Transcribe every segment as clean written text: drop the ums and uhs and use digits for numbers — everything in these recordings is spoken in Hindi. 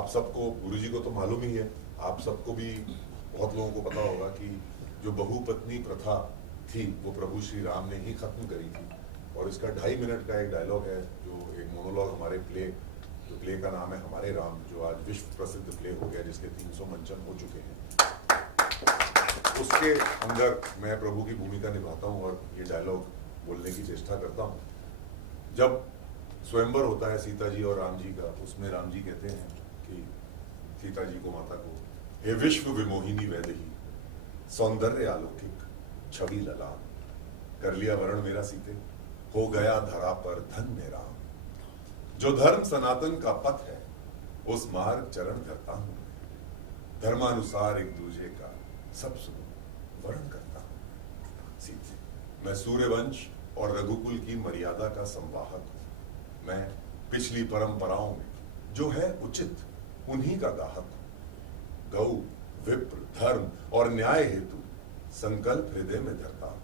आप सबको, गुरुजी को तो मालूम ही है, आप सबको भी बहुत लोगों को पता होगा कि जो बहुपत्नी प्रथा थी वो प्रभु श्री राम ने ही खत्म करी थी। और इसका 2.5 मिनट का एक डायलॉग है, जो एक मोनोलॉग हमारे जो प्ले का नाम है हमारे राम, जो आज विश्व प्रसिद्ध प्ले हो गया, जिसके 300 मंचन हो चुके हैं। उसके अंदर मैं प्रभु की भूमिका निभाता हूँ और ये डायलॉग बोलने की चेष्टा करता हूँ। जब स्वयंवर होता है सीता जी और राम जी का, उसमें राम जी कहते हैं कि सीता जी को, माता को, हे विश्व विमोहिनी वैदेही, सौंदर्य अलौकिक छवि ललाम, कर लिया वर्ण मेरा सीते, हो गया धरा पर धन्य राम, जो धर्म सनातन का पथ है उस मार्ग चरण करता हूं, धर्मानुसार एक दूसरे का सब सुनो वर्ण करता हूं। सीते, मैं सूर्यवंश और रघुकुल की मर्यादा का संवाहक हूं, मैं पिछली परंपराओं में जो है उचित उन्हीं का गाहक हूं, गौ विप्र धर्म और न्याय हेतु संकल्प हृदय में धरता हूं,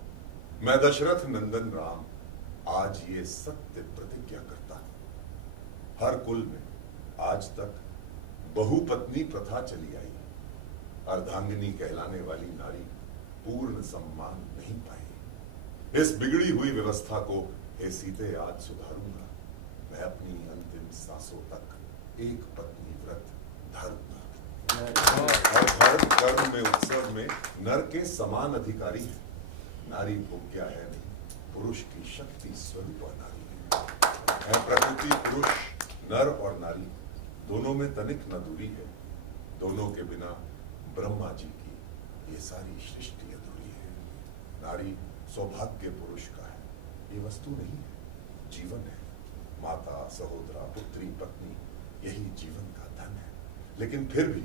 मैं दशरथ नंदन राम आज ये सत्य प्रतिज्ञा करता हूं। हर कुल में आज तक बहुपत्नी प्रथा चली आई, अर्धांगिनी कहलाने वाली नारी पूर्ण सम्मान नहीं पाई। इस बिगड़ी हुई व्यवस्था को हे सीते आज सुधारूंगा, मैं अपनी अंतिम सांसों तक एक पत्नी व्रत धारूंगा। और हर कर्म में उत्सव में नर के समान अधिकारी है, नारी भोग्या है नहीं, पुरुष की शक्ति स्वरूप नारी है। प्रकृति पुरुष, नर और नारी दोनों में तनिक न दूरी है, दोनों के बिना ब्रह्मा जी की ये सारी सृष्टि अधूरी है। नारी सौभाग्य पुरुष का है, ये वस्तु नहीं है, जीवन है। माता, सहोदरा, पुत्री, पत्नी, यही जीवन का धन है। लेकिन फिर भी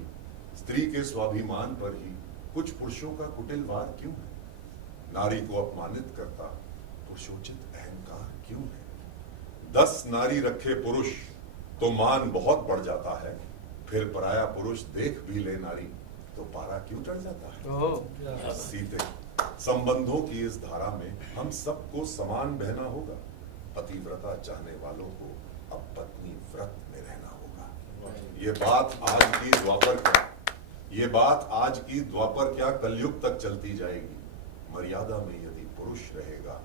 स्त्री के स्वाभिमान पर ही कुछ पुरुषों का कुटिल वार क्यों है? नारी को अपमानित करता पुरुषोचित अहंकार क्यों है? 10 नारी रखे पुरुष तो मान बहुत बढ़ जाता है, फिर पराया पुरुष देख भी ले नारी तो पारा क्यों चढ़ जाता है? सीते, संबंधों की इस धारा में हम सबको समान बहना होगा। पतिव्रता चाहने वालों को अब पत्नी व्रत में रहना होगा। ये बात आज की द्वापर क्या कलयुग तक चलती जाएगी। मर्यादा में यदि पुरुष रहेगा,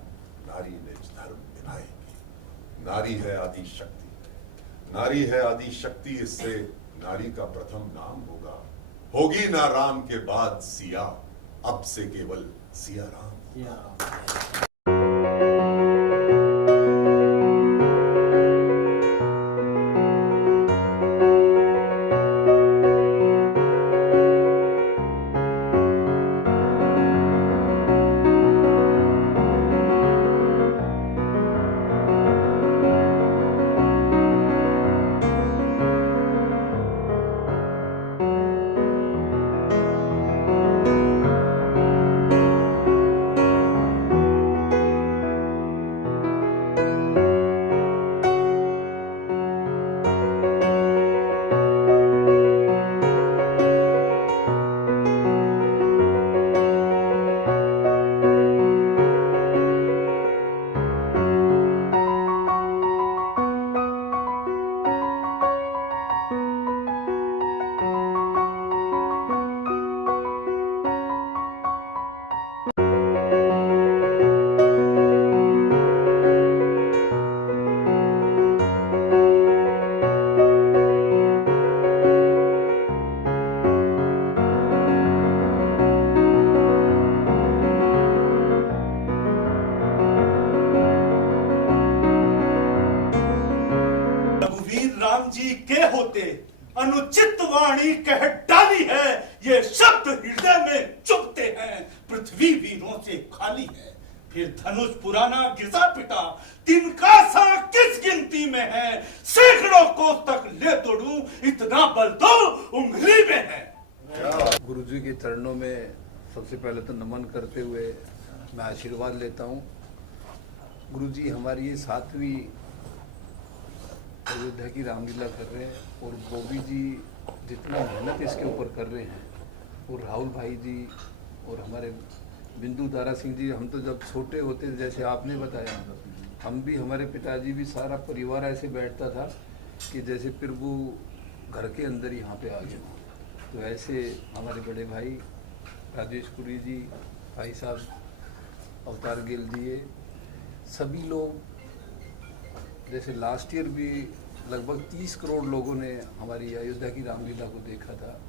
नारी निज धर्म निभाएगी। नारी है आदि शक्ति, नारी है आदि शक्ति, इससे नारी का प्रथम नाम होगा। होगी ना राम के बाद सिया, अब से केवल सिया राम। जी के होते अनुचित वाणी कह डाली है, ये शब्द हृदय में चुभते हैं, पृथ्वी वीरों से खाली है। फिर धनुष पुराना घिसा पिटा, तिनका सा किस गिनती में है, सैकड़ों कोस तक ले तोड़ूं, इतना बल तो उंगली में है। गुरुजी के चरणों में सबसे पहले तो नमन करते हुए मैं आशीर्वाद लेता हूँ। गुरुजी हमारी ये 7वीं अयोध्या की रामलीला कर रहे हैं और गोभी जी जितना मेहनत इसके ऊपर कर रहे हैं, और राहुल भाई जी और हमारे बिंदु दारा सिंह जी, हम तो जब छोटे होते जैसे आपने बताया, हम भी, हमारे पिताजी भी, सारा परिवार ऐसे बैठता था कि जैसे प्रभु घर के अंदर ही यहाँ पे आ गया। तो ऐसे हमारे बड़े भाई राजेश पुरी जी, भाई साहब अवतार गिल जी, ये सभी लोग, जैसे लास्ट ईयर भी लगभग 30 करोड़ लोगों ने हमारी अयोध्या की रामलीला को देखा था।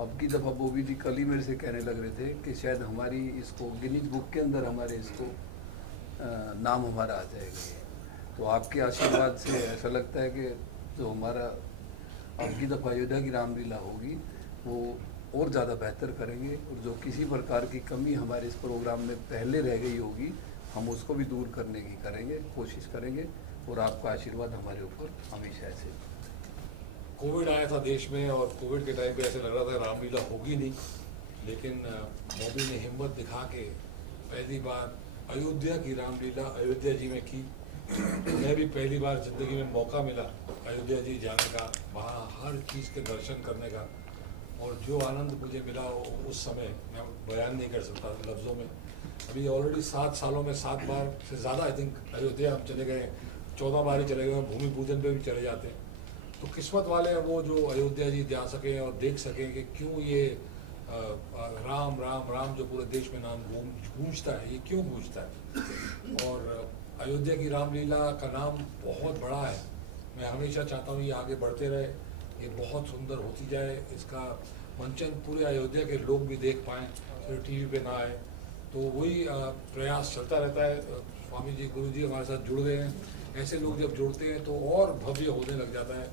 अब की दफ़ा बॉबी जी कल ही मेरे से कहने लग रहे थे कि शायद हमारी इसको गिनीज बुक के अंदर हमारे इसको नाम हमारा आ जाएगा। तो आपके आशीर्वाद से ऐसा लगता है कि जो हमारा अब की दफ़ा अयोध्या की रामलीला होगी वो और ज़्यादा बेहतर करेंगे, और जो किसी प्रकार की कमी हमारे इस प्रोग्राम में पहले रह गई होगी हम उसको भी दूर करने की कोशिश करेंगे, और आपका आशीर्वाद हमारे ऊपर हमेशा ऐसे। कोविड आया था देश में और कोविड के टाइम पे ऐसे लग रहा था रामलीला होगी नहीं, लेकिन मोदी ने हिम्मत दिखा के पहली बार अयोध्या की रामलीला अयोध्या जी में की। मैं भी पहली बार ज़िंदगी में मौका मिला अयोध्या जी जाने का, वहाँ हर चीज़ के दर्शन करने का, और जो आनंद मुझे मिला उस समय मैं बयान नहीं कर सकता लफ्ज़ों में। अभी ऑलरेडी 7 सालों में 7 बार से ज़्यादा आई थिंक अयोध्या हम चले गए, 14 बार ही चले गए, भूमि पूजन पे भी चले जाते हैं। तो किस्मत वाले हैं वो जो अयोध्या जी जा सकें और देख सकें कि क्यों ये राम राम राम जो पूरे देश में नाम गूंजता है, ये क्यों गूंजता है। और अयोध्या की रामलीला का नाम बहुत बड़ा है। मैं हमेशा चाहता हूँ ये आगे बढ़ते रहे, ये बहुत सुंदर होती जाए, इसका मंचन पूरे अयोध्या के लोग भी देख पाएँ, सिर्फ टीवी पे ना आए। तो वही प्रयास चलता रहता है। स्वामी जी, गुरु जी हमारे साथ जुड़ गए हैं। ऐसे लोग जब जुड़ते हैं तो और भव्य होने लग जाता है।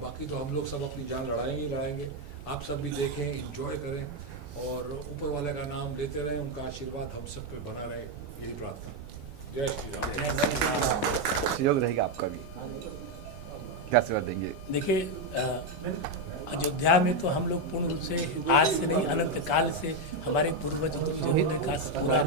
बाकी तो हम लोग सब अपनी जान लड़ाएंगे ही लड़ाएंगे। आप सब भी देखें, एंजॉय करें और ऊपर वाले का नाम लेते रहें, उनका आशीर्वाद हम सब पे बना रहे, यही प्रार्थना। जय श्री राम। सहयोग रहेगा आपका भी, क्या सेवा देंगे? देखिए, अयोध्या में तो हम लोग पूर्ण रूप से आज से नहीं अनंत काल से हमारे पूर्वज जिन्होंने खास पूरा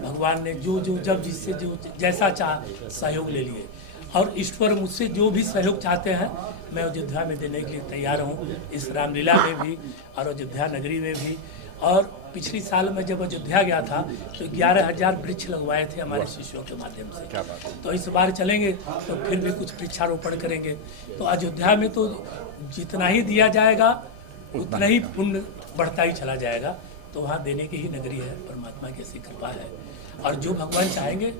भगवान ने जो जो जब जिससे जो जैसा चाह सहयोग ले लिए, और ईश्वर मुझसे जो भी सहयोग चाहते हैं मैं अयोध्या में देने के लिए तैयार हूँ, इस रामलीला में भी और अयोध्या नगरी में भी। और पिछली साल में जब अयोध्या गया था तो 11,000 वृक्ष लगवाए थे हमारे शिष्यों के माध्यम से। क्या बात है। तो इस बार चलेंगे तो फिर भी कुछ वृक्षारोपण करेंगे। तो अयोध्या में तो जितना ही दिया जाएगा उतना ही पुण्य बढ़ता ही चला जाएगा। तो वहाँ देने की ही नगरी है, परमात्मा की ऐसी कृपा है, और जो भगवान चाहेंगे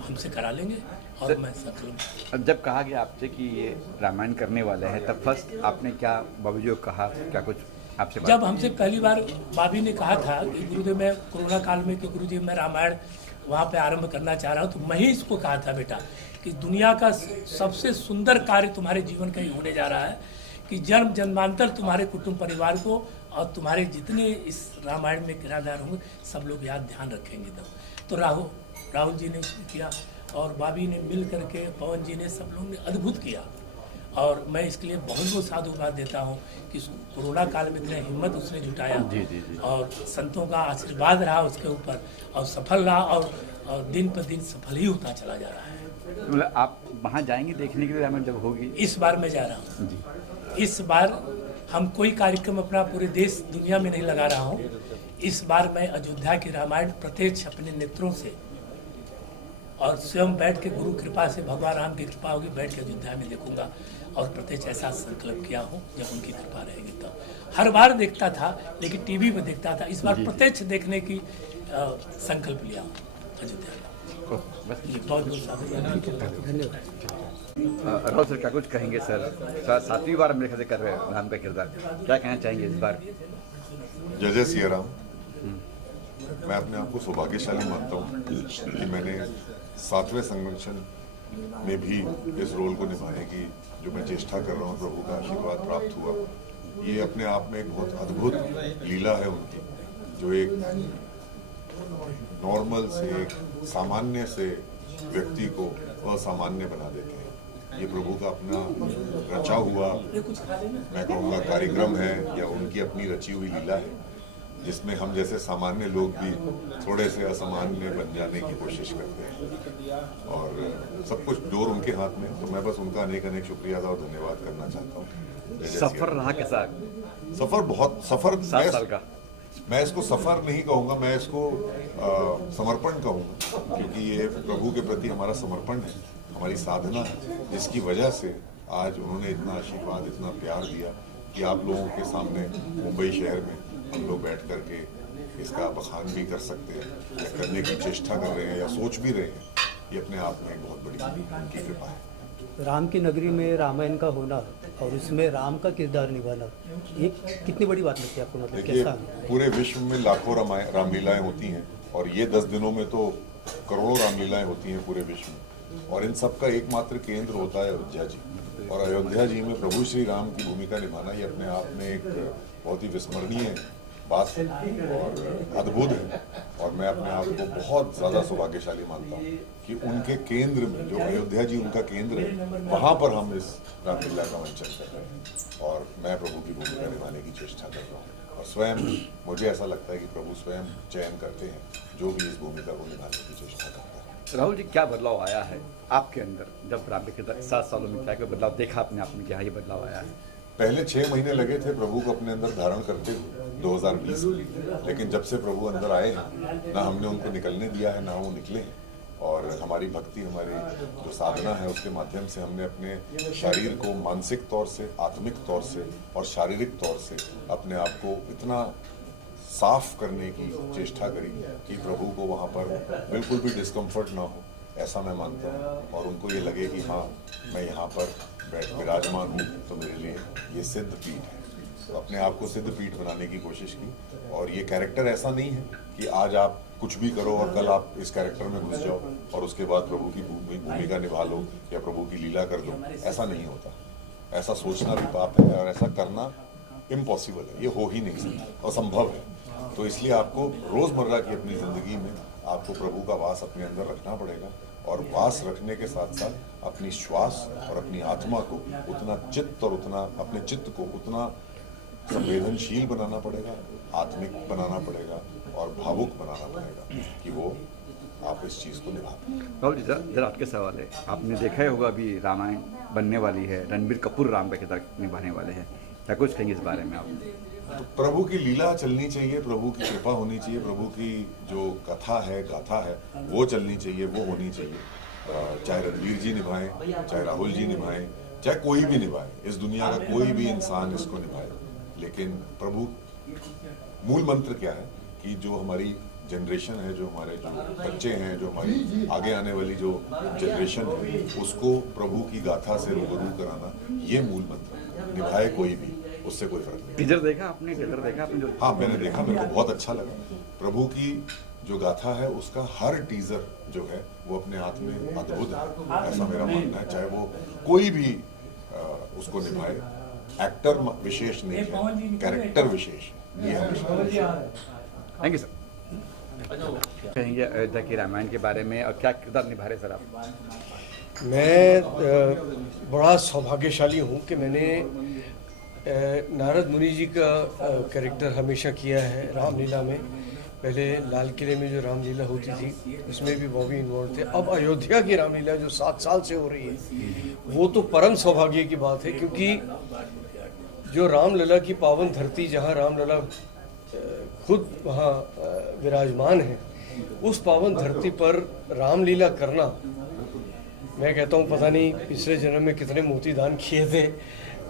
हमसे करा लेंगे। और मैं सफल। जब कहा गया आपसे कि ये रामायण करने वाले हैं, तब फर्स्ट आपने क्या बाबू जी को कहा, क्या कुछ आपसे जब हमसे पहली बार बाबी ने कहा था कि गुरुदेव मैं कोरोना काल में कि गुरुदेव मैं रामायण वहाँ पे आरंभ करना चाह रहा हूँ, तो मैं ही इसको कहा था बेटा कि दुनिया का सबसे सुंदर कार्य तुम्हारे जीवन का ही होने जा रहा है कि जन्म जन्मांतर तुम्हारे कुटुंब परिवार को और तुम्हारे जितने इस रामायण में किरदार होंगे सब लोग याद ध्यान रखेंगे। तो राहुल जी ने उसने किया और बाबी ने मिल करके, पवन जी ने, सब लोगों ने अद्भुत किया। और मैं इसके लिए बहुत बहुत साधुवाद देता हूँ कि कोरोना काल में इतने हिम्मत उसने जुटाया। जी। और संतों का आशीर्वाद रहा उसके ऊपर और सफल रहा, और दिन पर दिन सफल ही होता चला जा रहा है। मतलब आप वहाँ जाएंगे देखने के लिए रामायण जब होगी? इस बार मैं जा रहा हूँ। इस बार हम कोई कार्यक्रम अपना पूरे देश दुनिया में नहीं लगा रहा हूँ। इस बार मैं अयोध्या की रामायण प्रत्यक्ष अपने नेत्रों से और स्वयं बैठ के गुरु कृपा से, भगवान राम की कृपा होगी, बैठ के अयोध्या में देखूंगा। और प्रत्यक्ष ऐसा संकल्प किया हूँ जब उनकी कृपा रहेगी तब। हर बार देखता था लेकिन टीवी पे देखता था, इस बार प्रत्यक्ष देखने की संकल्प लिया हूँ अयोध्या का। बहुत बहुत धन्यवाद। राहुल सर क्या कुछ कहेंगे सर? 7वीं बार मेरे ख्याल से कर रहे हैं राम का किरदार, क्या कहना चाहेंगे इस बार? जय सिया राम। मैं अपने आप को सौभाग्यशाली मानता हूँ कि मैंने 7वें संगठन में भी इस रोल को निभाने की जो मैं चेष्टा कर रहा हूँ, प्रभु का आशीर्वाद प्राप्त हुआ। ये अपने आप में एक बहुत अद्भुत लीला है उनकी, जो एक नॉर्मल से, एक सामान्य से व्यक्ति को असामान्य बना देते हैं। ये प्रभु का अपना रचा हुआ, मैं कहूँगा, कार्यक्रम है या उनकी अपनी रची हुई लीला है, जिसमें हम जैसे सामान्य लोग भी थोड़े से असामान्य बन जाने की कोशिश करते हैं, और सब कुछ डोर उनके हाथ में। तो मैं बस उनका अनेक अनेक शुक्रिया और धन्यवाद करना चाहता हूँ। सफर रहा कैसा? सफर बहुत, सफर 7 साल का। मैं इसको सफर नहीं कहूँगा, मैं इसको समर्पण कहूँगा, क्योंकि ये प्रभु के प्रति हमारा समर्पण है, हमारी साधना है, जिसकी वजह से आज उन्होंने इतना आशीर्वाद, इतना प्यार दिया कि आप लोगों के सामने मुंबई शहर में हम लोग बैठ करके इसका बखान भी कर सकते हैं, या करने की चेष्टा कर रहे हैं, या सोच भी रहे हैं। ये अपने आप में एक बहुत बड़ी उनकी कृपा है। राम की नगरी में रामायण का होना और उसमें राम का किरदार निभाना, ये कितनी बड़ी बात लगती है आपको? मतलब देखिए, कैसा? पूरे विश्व में लाखों रामलीलाएं होती हैं और ये 10 दिनों में तो करोड़ों रामलीलाएं होती हैं पूरे विश्व में, और इन सब का एकमात्र केंद्र होता है अयोध्या जी। और अयोध्या जी में प्रभु श्री राम की भूमिका निभाना ये अपने आप में एक बहुत ही विस्मरणीय बात है और अद्भुत है। और मैं अपने आप को बहुत ज़्यादा सौभाग्यशाली मानता हूँ कि उनके केंद्र में, जो अयोध्या जी उनका केंद्र है, वहाँ पर हम इस रामलीला का मंचन कर रहे हैं और मैं प्रभु की भूमिका निभाने की चेष्टा कर रहा हूँ। और स्वयं मुझे ऐसा लगता है कि प्रभु स्वयं चयन करते हैं जो भी इस भूमिका को निभाने की चेष्टा करता है। राहुल जी, क्या बदलाव आया है आपके अंदर जब राम के 7 सालों में क्या बदलाव देखा आपने आपने क्या ये बदलाव आया है? पहले 6 महीने लगे थे प्रभु को अपने अंदर धारण करते हुए 2020 में, लेकिन जब से प्रभु अंदर आए हैं, ना हमने उनको निकलने दिया है, ना वो निकले हैं। और हमारी भक्ति, हमारी जो साधना है, उसके माध्यम से हमने अपने शरीर को मानसिक तौर से, आत्मिक तौर से और शारीरिक तौर से अपने आप को इतना साफ करने की चेष्टा करी कि प्रभु को वहाँ पर बिल्कुल भी डिस्कम्फर्ट ना हो, ऐसा मैं मानता हूँ। और उनको ये लगे कि हाँ, मैं यहाँ पर विराजमान हूँ तो मेरे लिए ये सिद्ध पीठ है। तो अपने आप को सिद्ध पीठ बनाने की कोशिश की। और ये कैरेक्टर ऐसा नहीं है कि आज आप कुछ भी करो और कल आप इस कैरेक्टर में घुस जाओ और उसके बाद प्रभु की भूमिका निभा लो या प्रभु की लीला कर दो। ऐसा नहीं होता। ऐसा सोचना भी पाप है और ऐसा करना इम्पॉसिबल है, ये हो ही नहीं सकता, असंभव है। तो इसलिए आपको रोज़मर्रा की अपनी ज़िंदगी में आपको प्रभु का वास अपने अंदर रखना पड़ेगा, और वास रखने के साथ साथ अपनी श्वास और अपनी आत्मा को उतना चित्त और उतना अपने चित्त को उतना संवेदनशील बनाना पड़ेगा, आत्मिक बनाना पड़ेगा और भावुक बनाना पड़ेगा कि वो आप इस चीज़ को निभा पाएं। राहुल जी, जरा आपके सवाल है, आपने देखा ही होगा अभी रामायण बनने वाली है, रणबीर कपूर राम का किरदार निभाने वाले हैं, क्या कुछ कहेंगे इस बारे में आप? तो प्रभु की लीला चलनी चाहिए, प्रभु की कृपा होनी चाहिए, प्रभु की जो कथा है, गाथा है, वो चलनी चाहिए, वो होनी चाहिए। चाहे रणबीर जी निभाएं, चाहे राहुल जी निभाएं, चाहे कोई भी निभाए, इस दुनिया का कोई भी इंसान इसको निभाए, लेकिन प्रभु मूल मंत्र क्या है कि जो हमारी जनरेशन है, जो हमारे जो बच्चे हैं, जो हमारी आगे आने वाली जो जनरेशन है, उसको प्रभु की गाथा से रूबरू कराना, ये मूल मंत्र है। निभाए कोई भी, उससे कोई फर्क नहीं। टीजर देखा आपने? टीजर देखा आपने? जो हाँ, मैंने देखा, मेरे को बहुत अच्छा लगा। प्रभु की जो गाथा है उसका हर टीजर जो है वो अपने आप में अद्भुत है, ऐसा मेरा मानना है। चाहे वो कोई भी उसको निभाए, एक्टर विशेष नहीं है, कैरेक्टर विशेष है, ये हमेशा। Thank you sir. कहेंगे अयोध्या की रामायण के बारे में और क्या किरदार निभा रहे सर आप? मैं बड़ा सौभाग्यशाली हूँ कि मैंने नारद मुनि जी का कैरेक्टर हमेशा किया है रामलीला में। पहले लाल किले में जो रामलीला होती थी उसमें भी बॉबी इन्वॉल्व थे। अब अयोध्या की रामलीला जो 7 साल से हो रही है, वो तो परम सौभाग्य की बात है, क्योंकि जो रामलला की पावन धरती, जहाँ रामलला खुद वहाँ विराजमान है, उस पावन धरती पर रामलीला करना, मैं कहता हूँ पता नहीं पिछले जन्म में कितने मोती दान किए थे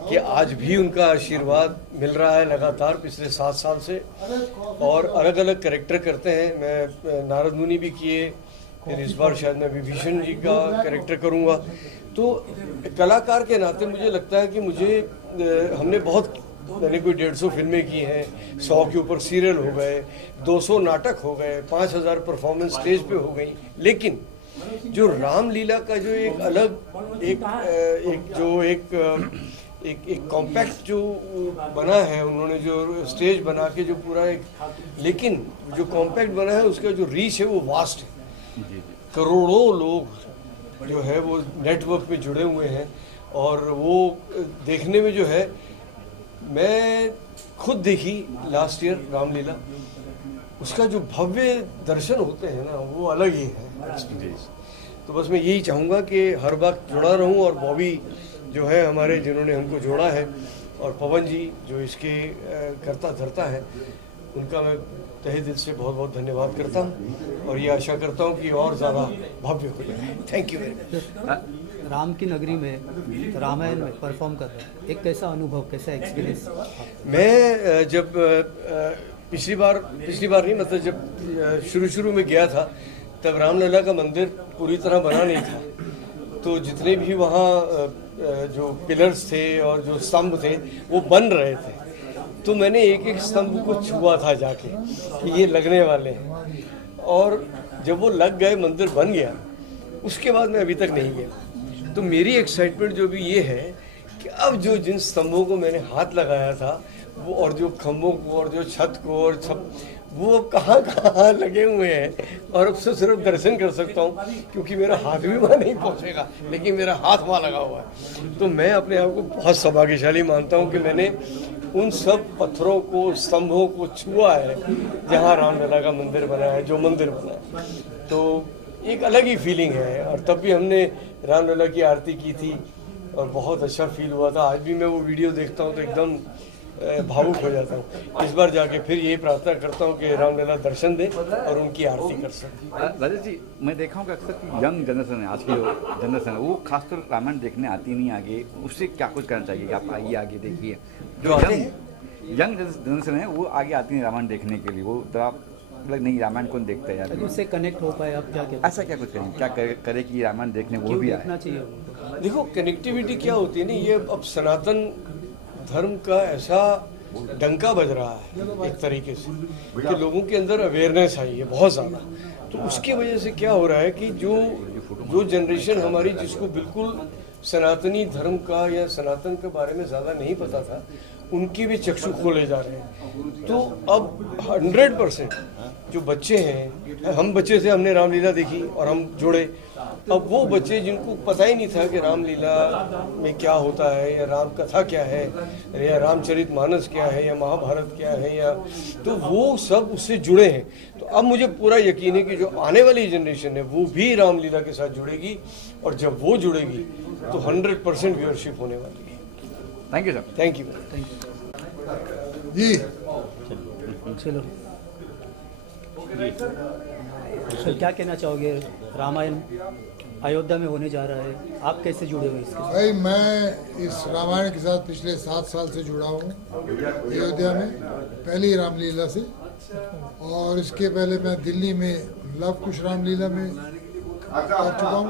कि आज भी उनका आशीर्वाद मिल रहा है लगातार पिछले 7 साल से। और अलग अलग कैरेक्टर करते हैं, मैं नारद मुनि भी किए, फिर इस बार शायद मैं विभीषण जी का कैरेक्टर करूँगा। तो कलाकार के नाते मुझे लगता है कि मैंने कोई 150 फिल्में की हैं, 100 के ऊपर सीरियल हो गए, 200 नाटक हो गए, 5000 परफॉर्मेंस स्टेज पे हो गई, लेकिन जो रामलीला का जो एक अलग एक कॉम्पैक्ट जो बना है, उन्होंने जो स्टेज बना के जो पूरा एक, लेकिन जो कॉम्पैक्ट बना है उसका जो रीच है वो वास्ट है। करोड़ों लोग जो है वो नेटवर्क पे जुड़े हुए हैं और वो देखने में जो है, मैं खुद देखी लास्ट ईयर रामलीला, उसका जो भव्य दर्शन होते हैं ना, वो अलग ही है एक्सपीरियंस। तो बस मैं यही चाहूँगा कि हर वक्त जुड़ा रहूँ, और बॉबी जो है हमारे, जिन्होंने हमको जोड़ा है, और पवन जी जो इसके करता धरता है, उनका मैं तहे दिल से बहुत बहुत धन्यवाद करता हूँ और ये आशा करता हूँ कि और ज़्यादा भव्य हो जाए। Thank you very much. Ram की नगरी में रामायण में परफॉर्म कर रहे हैं, एक कैसा अनुभव, कैसा एक्सपीरियंस? मैं जब पिछली बार नहीं, मतलब जब शुरू में गया था तब रामलला का मंदिर पूरी तरह बना नहीं था, तो जितने भी वहाँ जो पिलर्स थे और जो स्तंभ थे वो बन रहे थे, तो मैंने एक एक स्तंभ को छुआ था जाके कि ये लगने वाले हैं, और जब वो लग गए, मंदिर बन गया, उसके बाद मैं अभी तक नहीं गया। तो मेरी एक्साइटमेंट जो भी ये है कि अब जो जिन स्तंभों को मैंने हाथ लगाया था वो, और जो खम्भों को और जो छत को और सब, वो अब कहाँ लगे हुए हैं, और अब से सिर्फ दर्शन कर सकता हूँ क्योंकि मेरा हाथ भी वहाँ नहीं पहुँचेगा, लेकिन मेरा हाथ वहाँ लगा हुआ है। तो मैं अपने आप को बहुत सौभाग्यशाली मानता हूँ कि मैंने उन सब पत्थरों को, स्तंभों को छुआ है जहाँ रामलला का मंदिर बना है, जो मंदिर बना है। तो एक अलग ही फीलिंग है, और तब भी हमने रामलला की आरती की थी और बहुत अच्छा फील हुआ था। आज भी मैं वो वीडियो देखता हूँ तो एकदम भावुक हो जाता हूँ। इस बार जाके फिर यही प्रार्थना करता हूँ कि रामलला दर्शन दें और उनकी आरती कर सकें। राजेश जी, मैं देखा हूँ कि अक्सर कि यंग जनरेशन है, आज की जो जनरेशन है वो खासकर रामायण देखने आती नहीं आगे, उससे क्या कुछ करना चाहिए कि आप आइए आगे देखिए? जो यंग जनरेशन है वो आगे आती है रामायण देखने के लिए, वो तो आप मतलब नहीं रामायण कौन देखता है यार, उससे कनेक्ट हो पाए, आप क्या कहते हैं? ऐसा क्या कुछ करें, क्या करे कि रामायण देखने वो भी आए? देखना चाहिए उनको। देखो, कनेक्टिविटी क्या होती है ना, ये अब सनातन धर्म का ऐसा डंका बज रहा है एक तरीके से कि लोगों के अंदर अवेयरनेस आई है बहुत ज़्यादा। तो उसकी वजह से क्या हो रहा है कि जो जनरेशन हमारी, जिसको बिल्कुल सनातनी धर्म का या सनातन के बारे में ज़्यादा नहीं पता था, उनकी भी चक्षु खोले जा रहे हैं। तो अब 100% जो बच्चे हैं, हम बच्चे थे, हमने रामलीला देखी और हम जुड़े। अब वो बच्चे जिनको पता ही नहीं था कि रामलीला में क्या होता है, या राम कथा क्या है, या रामचरितमानस क्या है, या महाभारत क्या है, या तो वो सब उससे जुड़े हैं। तो अब मुझे पूरा यकीन है कि जो आने वाली जनरेशन है वो भी रामलीला के साथ जुड़ेगी, और जब वो जुड़ेगी तो 100% व्यूअरशिप होने वाली है। Thank you sir. Thank you. जी चलो सर, क्या कहना चाहोगे? रामायण अयोध्या में होने जा रहा है, आप कैसे जुड़े हुए इसके साथ? भाई, मैं इस रामायण के साथ पिछले 7 साल से जुड़ा हूँ अयोध्या में, पहली रामलीला से। और इसके पहले मैं दिल्ली में लव कुश रामलीला में कर चुका हूँ,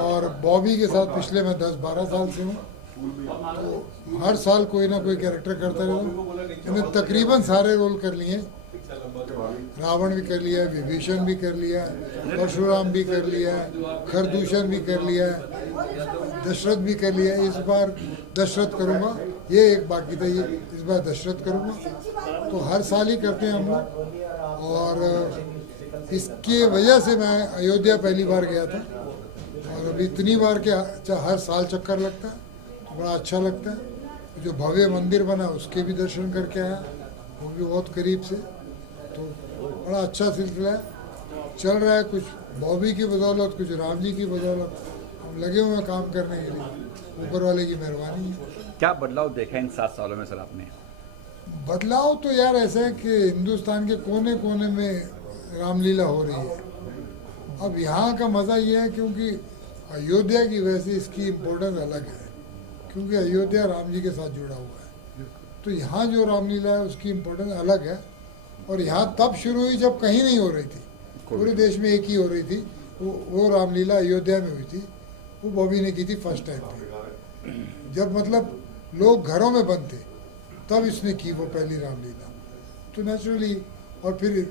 और बॉबी के साथ पिछले मैं 10-12 साल से हूँ। तो हर साल कोई ना कोई कैरेक्टर करता रहता हूँ। मैंने तकरीबन सारे रोल कर लिए, रावण भी कर लिया, विभीषण भी कर लिया, परशुराम भी कर लिया, खरदूषण भी कर लिया, दशरथ भी कर लिया। इस बार दशरथ करूँगा, ये एक बाकी था, ये इस बार दशरथ करूँगा। तो हर साल ही करते हैं हम लोग, और इसके वजह से मैं अयोध्या पहली बार गया था, और अभी इतनी बार के हर साल चक्कर लगता है, तो बड़ा अच्छा लगता है। जो भव्य मंदिर बना उसके भी दर्शन करके आया, वो भी बहुत करीब से। तो बड़ा अच्छा सिलसिला है, चल रहा है, कुछ बॉबी की बदौलत, कुछ राम जी की बदौलत। हम लगे हुए हैं काम करने के लिए, ऊपर वाले की मेहरबानी है। क्या बदलाव देखा इन 7 सालों में सर आपने? बदलाव तो यार ऐसा है कि हिंदुस्तान के कोने कोने में रामलीला हो रही है। अब यहाँ का मज़ा ये है क्योंकि अयोध्या की वजह से इसकी इम्पोर्टेंस अलग है, क्योंकि अयोध्या राम जी के साथ जुड़ा हुआ है। तो यहाँ जो रामलीला है उसकी इम्पोर्टेंस अलग है, और यहाँ तब शुरू हुई जब कहीं नहीं हो रही थी, पूरे देश में एक ही हो रही थी। वो रामलीला अयोध्या में हुई थी, वो बॉबी ने की थी फर्स्ट टाइम पे, जब मतलब लोग घरों में बंद थे, तब इसने की वो पहली रामलीला। तो नेचुरली, और फिर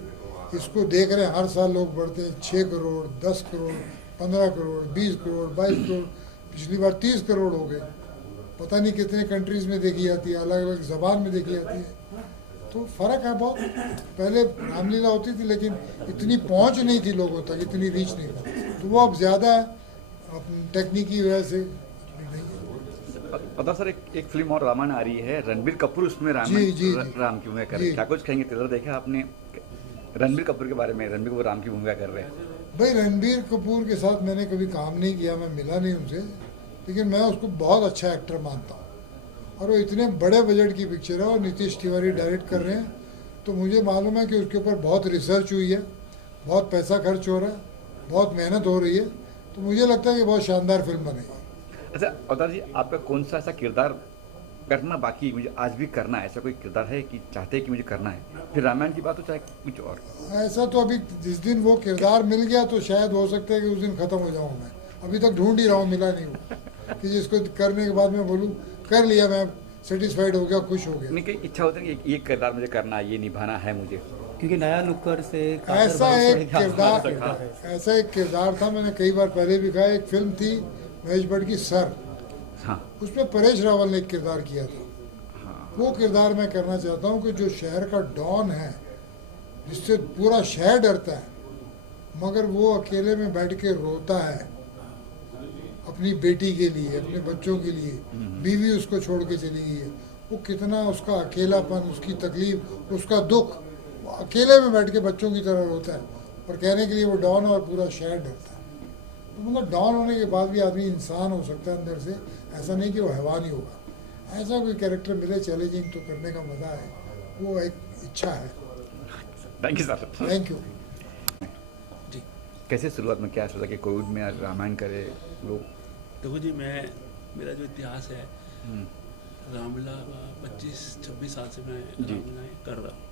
इसको देख रहे हैं हर साल लोग बढ़ते हैं, 6 करोड़, 10 करोड़, 15 करोड़, 20 करोड़, 22 करोड़, पिछली बार 30 करोड़ हो गए। पता नहीं कितने कंट्रीज़ में देखी जाती है, अलग अलग ज़बान में देखी जाती है। तो फ़र्क है बहुत। पहले रामलीला होती थी लेकिन इतनी पहुंच नहीं थी लोगों तक, इतनी रीच नहीं था। तो वो अब ज़्यादा है, अपनी टेक्निकी वजह से नहीं है। पता सर, एक फिल्म और रामायण आ रही है, रणबीर कपूर उसमें राम जी, जी, राम की भूमिका कर रहे हैं। क्या कुछ कहेंगे? ट्रेलर देखा आपने रणबीर कपूर के बारे में? रणबीर कपूर राम की भूमिका कर रहे हैं। भाई, रणबीर कपूर के साथ मैंने कभी काम नहीं किया, मैं मिला नहीं उनसे, लेकिन मैं उसको बहुत अच्छा एक्टर मानता हूँ। और वो इतने बड़े बजट की पिक्चर है, और नीतीश तिवारी डायरेक्ट कर रहे हैं, तो मुझे मालूम है कि उसके ऊपर बहुत रिसर्च हुई है, बहुत पैसा खर्च हो रहा है, बहुत मेहनत हो रही है, तो मुझे लगता है कि बहुत शानदार फिल्म बनेगी। अच्छा अवतार जी, आपका कौन सा ऐसा किरदार करना बाकी है, मुझे आज भी करना है, ऐसा कोई किरदार है कि चाहते हैं कि मुझे करना है, फिर रामायण की बात हो चाहे कुछ और? ऐसा तो अभी जिस दिन वो किरदार मिल गया तो शायद हो सकता है कि उस दिन ख़त्म हो जाऊँ मैं। अभी तक ढूंढ ही रहा हूँ, मिला नहीं वो कि जिसको करने के बाद मैं बोलूँ कर लिया, मैं सेटिस्फाइड हो गया, खुश हो गया। नहीं कई इच्छा होती है कि ये किरदार मुझे करना है, ये निभाना है मुझे? क्योंकि नया नुक्कड़ से ऐसा एक किरदार था, मैंने कई बार पहले भी कहा, एक फिल्म थी महेश भट्ट की सर, हाँ उसमें परेश रावल ने एक किरदार किया था। वो किरदार मैं करना चाहता हूँ कि जो शहर का डॉन है, जिससे पूरा शहर डरता है, मगर वो अकेले में बैठ के रोता है अपनी बेटी के लिए, अपने बच्चों के लिए, बीवी उसको छोड़ के चली गई है, वो कितना उसका अकेलापन, उसकी तकलीफ, उसका दुख, वो अकेले में बैठ के बच्चों की तरह रोता है, और कहने के लिए वो डॉन और पूरा शहर डरता है। तो मतलब डॉन होने के बाद भी आदमी इंसान हो सकता है अंदर से, ऐसा नहीं कि वो हैवान ही होगा। ऐसा कोई कैरेक्टर मिले चैलेंजिंग तो करने का मज़ा है, वो एक इच्छा है। Thank you sir. Thank you. कैसे शुरुआत में क्या सोचा कि कोविड में रामायण करे लोग? देखो जी, मेरा जो इतिहास है रामलीला 25-26 साल से मैं रामलीला कर रहा हूँ,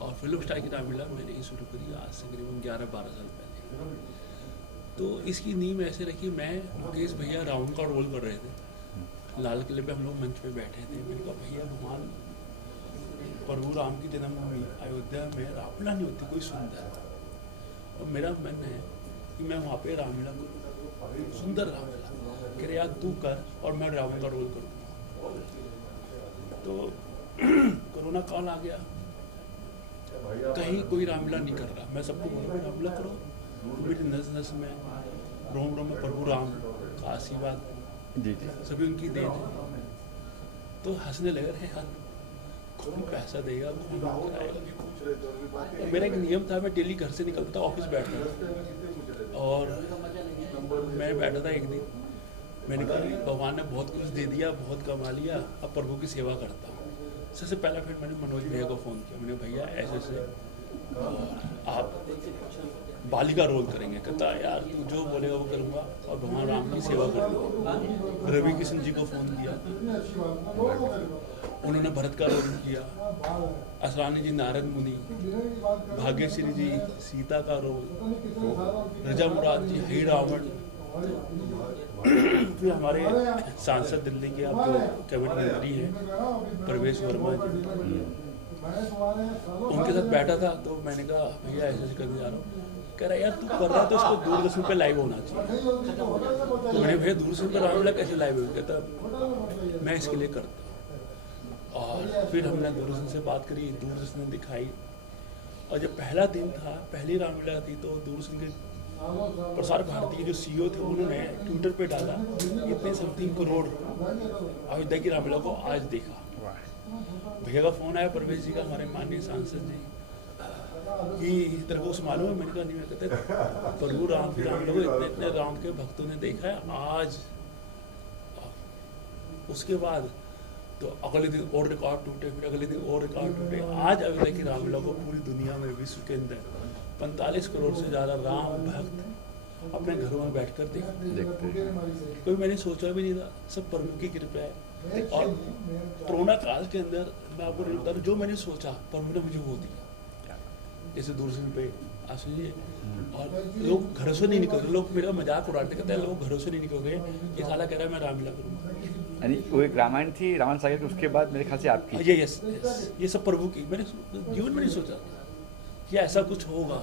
और फिल्म स्टार की रामलीला मैंने ही शुरू करी आज से करीबन 11-12 साल पहले। तो इसकी नींव ऐसे रखी, मैं मुकेश भैया रावण का रोल कर रहे थे, लाल किले पे हम लोग मंच पे बैठे थे। मैंने कहा भैया भगवान प्रभु राम की जन्मभूमि अयोध्या में रामलीला नहीं होती कोई सुंदर, और मेरा मन है कि मैं वहाँ पे रामलीला करूँ, सुंदर रामलीला। कह रहे यार तू कर और मैं रावण का रोल करूँ। तो कोरोना काल आ गया, कहीं कोई रामलीला नहीं कर रहा, मैं सबको बोला रामलीला करो, मेरी नस नस में रोम रोम में प्रभु राम का आशीर्वाद, जी जी सभी उनकी देन है। तो हंसने लगे रहे यार, कौन पैसा देगा, कौन कराएगा। और मेरा एक नियम था, मैं डेली घर से निकलता था, ऑफिस बैठता था, और मैं बैठा था एक दिन, मैंने कहा भगवान ने बहुत कुछ दे दिया, बहुत कमा लिया, अब प्रभु की सेवा करता हूँ। सबसे पहला फिर मैंने मनोज भैया को फ़ोन किया, मैंने भैया ऐसे ऐसे आप बाली का रोल करेंगे। कहता यार तू जो बोलेगा वो करूँगा और भगवान राम की सेवा करूँगा। रवि किशन जी को फ़ोन किया, उन्होंने भरत का रोल किया, असरानी जी नारद मुनि, भाग्यश्री जी सीता का रोल, रजा मुराद जी ही रावण, फिर हमारे सांसद दिल्ली के आप जो कैबिनेट मंत्री हैं प्रवेश वर्मा जी, उनके साथ बैठा था। तो मैंने कहा भैया ऐसे ऐसे करने जा रहा हूँ। कह रहा यार तू कर रहा है तो इसको दूरदर्शन पे लाइव होना चाहिए। तो मैंने भैया दूरदर्शन पे रामलीला कैसे लाइव होगी? कहता मैं इसके लिए करता हूँ। और फिर हमने दूरदर्शन से बात करी, दूरदर्शन ने दिखाई, और जब पहला दिन था, पहली रामलीला थी, तो दूरदर्शन के प्रसार भारती के जो CEO थे उन्होंने ट्विटर पे डाला इतने समथिंग करोड़ अयोध्या की रामलीला को आज देखा। भैया का फोन आया प्रवेश जी का, हमारे माननीय सांसद जी, कि तेरे को उस मालूम है? मैंने कहा नहीं। मैं कहते प्रभु राम की रामलीला को इतने इतने राम के भक्तों ने देखा है आज। उसके बाद तो अगले दिन और रिकॉर्ड टूटे, फिर अगले दिन और रिकॉर्ड टूटे। आज अयोध्या की रामलीला को पूरी दुनिया में, विश्व के अंदर 45 करोड़ से ज़्यादा राम भक्त अपने घरों में बैठकर देखते हैं। कोई मैंने सोचा भी नहीं था, सब प्रभु की कृपा है। और कोरोना काल के अंदर मैं आपको नहीं बता रहा, जो मैंने सोचा प्रभु ने मुझे वो दिया। जैसे दूरदर्शन पे आप सुनिए, और लोग घरों से नहीं निकल रहे, लोग मेरा मजाक उड़ाते, कहते हैं लोग घरों से नहीं निकल गए, ये साला कह रहा है मैं रामलीला करूँगा। यानी वो एक रामायण थी, रावण सागर की, उसके बाद मेरे ख्याल से आपकी। ये सब प्रभु की, मैंने जीवन में नहीं सोचा कि ऐसा कुछ होगा।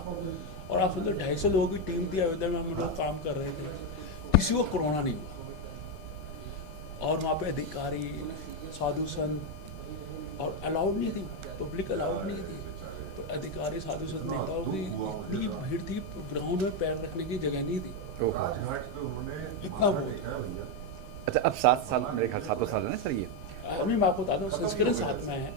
और आप समझो 250 लोगों की टीम थी अयोध्या में, हम लोग काम कर रहे थे, किसी को कोरोना नहीं हुआ। और वहाँ पे अधिकारी, साधु संत, और अलाउड नहीं थी, पब्लिक अलाउड नहीं थी, तो अधिकारी साधु संत नेताओं की इतनी भीड़ थी, ग्राउंड में पैर रखने की जगह नहीं थी, इतना वो। अच्छा, अब 7 साल मेरे ख्याल 7 साल है ना सर ये? अभी मैं आपको बता दूँ, संस्करण साथ में है,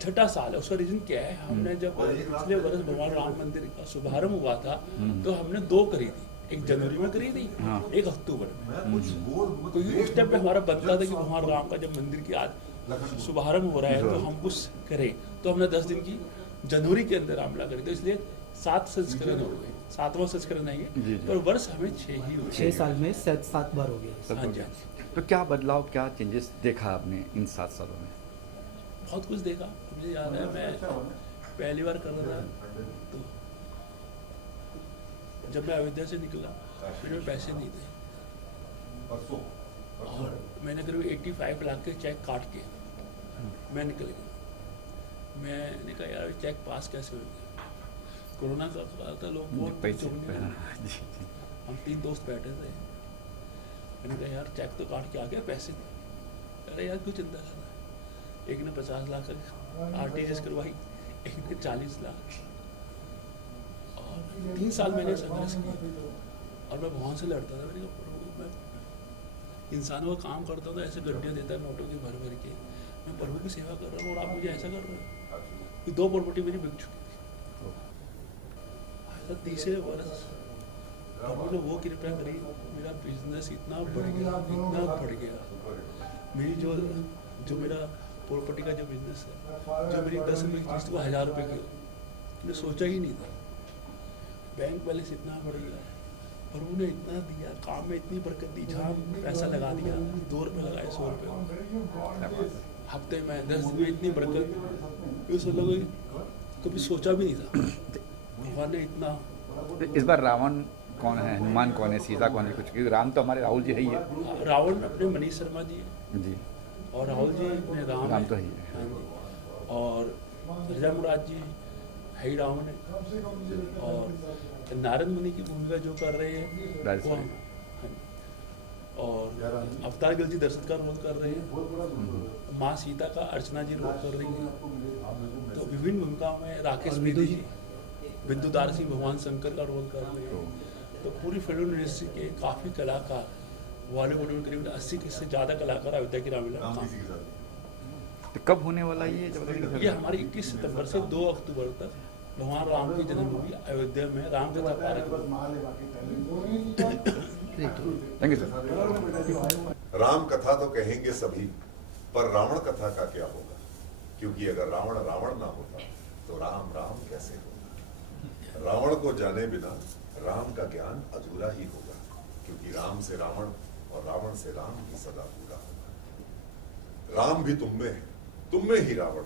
छठा साल है। उसका रीजन क्या है, हमने जब पिछले वर्ष भगवान राम मंदिर का शुभारंभ हुआ था, तो हमने 2 करी थी, एक जनवरी में करी थी, एक अक्टूबर में। क्योंकि उस टाइम पे हमारा बनता था कि भगवान राम का जब मंदिर की आज शुभारंभ हो रहा है तो हम कुछ करें, तो हमने 10 दिन की जनवरी के अंदर रामलीला करी, तो इसलिए 7 संस्करण हो गए, 7वां संस्करण जी, आएंगे, जी। पर वर्ष हमें 6 ही हुए। 6 साल में 7 बार हो गया। हाँ जी, हाँ जी। तो क्या बदलाव, क्या चेंजेस देखा आपने इन 7 सालों में? बहुत कुछ देखा। मुझे याद है मैं पहली बार कर रहा था, तो जब मैं अयोध्या से निकला मेरे में पैसे नहीं थे, और मैंने करीब 85 लाख के चेक काट के मैं निकल गया। मैंने कहा यार चेक पास कैसे हो गया, कोरोना का काल था, लोग बहुत पैसे नहीं। हम 3 दोस्त बैठे थे, मैंने कहा यार चेक तो काट के आ गया, पैसे नहीं। अरे यार क्यों चिंता करना है, एक ने 50 लाख RTGS करवाई, एक ने 40 लाख, और 3 साल मैंने संघर्ष किया। और मैं भगवान से लड़ता था, मैंने कहा प्रभु मैं इंसानों का काम करता हूँ तो ऐसे गड्ढियाँ देता है नोटों की भर भर के, मैं प्रभु की सेवा कर रहा हूँ और आप मुझे ऐसा कर रहे हो। कि 2 प्रॉपर्टी मेरी बिक चुकी थी, ऐसा 30 वर्ष प्रभु ने वो कृपया करी, मेरा बिजनेस इतना बढ़ गया, इतना बढ़ गया। मेरी जो मेरा प्रॉपर्टी का जो बिजनेस है, जो मेरी 10 रुपये की चीज़ थी वो 1000 रुपये की, मैंने सोचा ही नहीं था। बैंक बैलेंस इतना बढ़ गया, प्रभु ने इतना दिया, काम में इतनी बरकत दी, जहाँ पैसा लगा दिया 2 रुपये लगाए 100 रुपये, हफ्ते में 10 दिन में इतनी बरकत, ये सब लोग कभी सोचा भी नहीं था। भगवान ने इतना। तो इस बार रावण कौन है, हनुमान कौन है, सीता कौन है, कुछ? क्योंकि राम तो हमारे राहुल जी है ही है। रावण अपने मनीष शर्मा जी है जी, और राहुल जी अपने राम तो है। ही है। हाँ जी। और रजा मुराद जी है ही रावण है, और नारद मुनि की भूमिका जो कर रहे हैं राजश्री। वो हाँ जी। और अवतार गिल जी दशरथ का रोल कर रहे हैं, माँ सीता का अर्चना जी रोल कर रही है। तो विभिन्न भूमिकाओं में राकेश बेदी जी, बिंदुदार सिंह भगवान शंकर का रोल कर रहे हैं। तो पूरी फिल्म इंडस्ट्री के काफ़ी कलाकार, बॉलीवुड में करीब 80 से ज़्यादा कलाकार अयोध्या की रामलीला में काम कर रहे हैं। तो कब होने वाला ये जब? ये हमारी 21 सितंबर से 2 अक्टूबर तक भगवान राम की जन्मभूमि अयोध्या में रामकथा पार्क में। Thank you sir. राम कथा तो कहेंगे सभी, पर रावण कथा का क्या होगा? क्योंकि अगर रावण रावण ना होता तो राम राम कैसे होगा? रावण को जाने बिना राम का ज्ञान अधूरा ही होगा, क्योंकि राम से रावण और रावण से राम ही सदा पूरा होगा। राम भी तुम में है, तुम में ही रावण,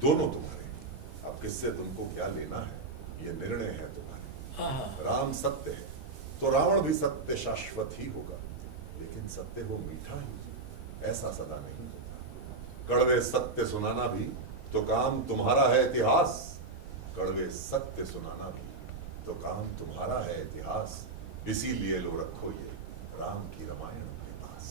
दोनों तुम्हारे। अब किससे तुमको क्या लेना है, ये निर्णय है तुम्हारे। राम सत्य है तो रावण भी सत्य शाश्वत ही होगा, लेकिन सत्य वो मीठा ही, ऐसा सदा नहीं होता। कड़वे सत्य सुनाना भी तो काम तुम्हारा है इतिहास, कड़वे सत्य सुनाना भी तो काम तुम्हारा है इतिहास। इसीलिए लो रखो ये राम की रामायण अपने पास।